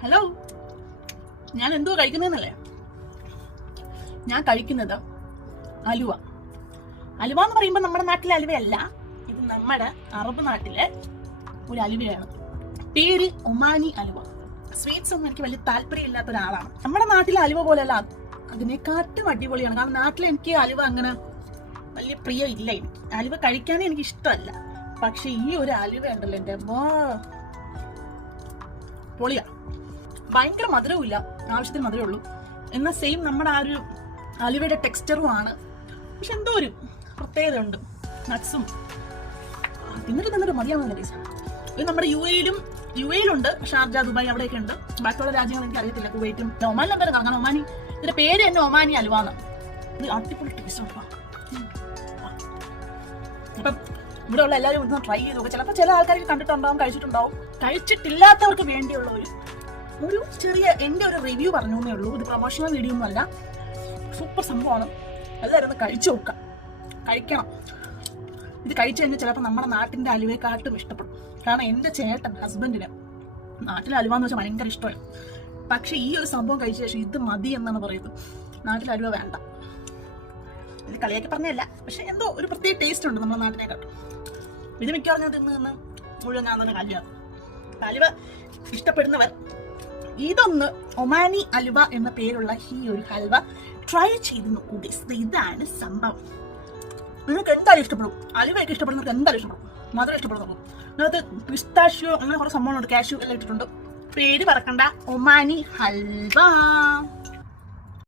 Hello, ഞാൻ എന്തോ കഴിക്കുന്നതെന്നല്ലേ? ഞാൻ കഴിക്കുന്നത് അലുവ. അലുവ എന്ന് പറയുമ്പോൾ നമ്മുടെ നാട്ടിലെ അലുവയല്ല, ഇത് നമ്മുടെ അറബ് നാട്ടിലെ ഒരു അലുവയാണ്. പേര് ഒമാനി അലുവ. സ്വീറ്റ്സ് ഒന്നും എനിക്ക് വലിയ താല്പര്യമില്ലാത്ത ഒരാളാണ്. നമ്മുടെ നാട്ടിലെ അലുവ പോലെയല്ല, അതിനെക്കാട്ടും അടിപൊളിയാണ്. കാരണം നാട്ടിൽ എനിക്ക് അലുവ അങ്ങനെ വലിയ പ്രിയം ഇല്ല. എനിക്ക് അലുവ കഴിക്കാനേ എനിക്ക് ഇഷ്ടമല്ല. പക്ഷെ ഈ ഒരു അലുവ ഉണ്ടല്ലോ എൻ്റെ പൊളിയാ. ഭയങ്കര മധുരവും ഇല്ല, ആവശ്യത്തിന് മധുരമേ ഉള്ളൂ. എന്നാൽ സെയിം നമ്മുടെ ആ ഒരു അലുവയുടെ ടെക്സ്ചറും ആണ്. പക്ഷെ എന്തോ ഒരു പ്രത്യേകത ഉണ്ട്. നട്ട്സും തിന്നിട്ട് മതിയാവുന്ന ടേസ്റ്റ്. ഇത് നമ്മുടെ യു എയിലുണ്ട്, ഷാർജ, ദുബായ് അവിടെയൊക്കെ ഉണ്ട്. ബാക്കിയുള്ള രാജ്യങ്ങൾ എനിക്ക് അറിയത്തില്ല. കുവൈറ്റും ഒമാനിലും എന്തായാലും കാരണം ഒമാനി, ഇതിന്റെ പേര് തന്നെ ഒമാനി അലുവാന്ന്. ഇത് അടിപൊളി ടേസ്റ്റ് ഉണ്ട്. അപ്പം ഇവിടെ ഉള്ള എല്ലാവരും ഇതൊന്ന് ട്രൈ ചെയ്ത് നോക്കുക. ചിലപ്പോൾ ചില ആൾക്കാർക്ക് കണ്ടിട്ടുണ്ടാവും, കഴിച്ചിട്ടുണ്ടാവും. കഴിച്ചിട്ടില്ലാത്തവർക്ക് വേണ്ടിയുള്ള ഒരു ചെറിയ എൻ്റെ ഒരു റിവ്യൂ പറഞ്ഞു എന്നേ ഉള്ളൂ. ഇത് പ്രൊമോഷണൽ വീഡിയോ ഒന്നും അല്ല. സൂപ്പർ സംഭവമാണ്. എല്ലാവരും ഒന്ന് കഴിച്ചു നോക്കാം, കഴിക്കണം. ഇത് കഴിച്ചു കഴിഞ്ഞാൽ ചിലപ്പോൾ നമ്മുടെ നാട്ടിൻ്റെ അലുവയെക്കാട്ടും ഇഷ്ടപ്പെടും. കാരണം എൻ്റെ ചേട്ടൻ ഹസ്ബൻഡിന് നാട്ടിലെ അലുവ എന്ന് വെച്ചാൽ ഭയങ്കര ഇഷ്ടമാണ്. പക്ഷെ ഈ ഒരു സംഭവം കഴിച്ച ശേഷം ഇത് മതി എന്നാണ് പറയുന്നത്. നാട്ടിലെ അലുവ വേണ്ട. ഇത് കളിയാക്കി പറഞ്ഞല്ല, പക്ഷെ എന്തോ ഒരു പ്രത്യേക ടേസ്റ്റ് ഉണ്ട് നമ്മുടെ നാട്ടിനെക്കാട്ടും. ഇത് മിക്കവാറും ഞാൻ തിന്ന് മുഴുവൻ ഞാൻ തന്നെ കല്യാണ്. അലുവ ഇഷ്ടപ്പെടുന്നവർ ഇതൊന്ന് ഒമാനി അലുവ എന്ന പേരുള്ള ഈ ഒരു ഹൽവ ട്രൈ ചെയ്ത് നോക്കൂ. ഇതാണ് സംഭവം. നിങ്ങൾക്ക് എന്തായാലും ഇഷ്ടപ്പെടും. അലുവയൊക്കെ ഇഷ്ടപ്പെടുന്നവർക്ക് എന്തായാലും ഇഷ്ടപ്പെടും. മധുരം ഇഷ്ടപ്പെടുന്നു. അതിനകത്ത് പിസ്താഷ്യോ അങ്ങനെ കുറേ സംഭവങ്ങളുണ്ട്, കാഷ്യൂ എല്ലാം ഇട്ടിട്ടുണ്ട്. പേര് പറക്കണ്ട, ഒമാനി ഹൽവ.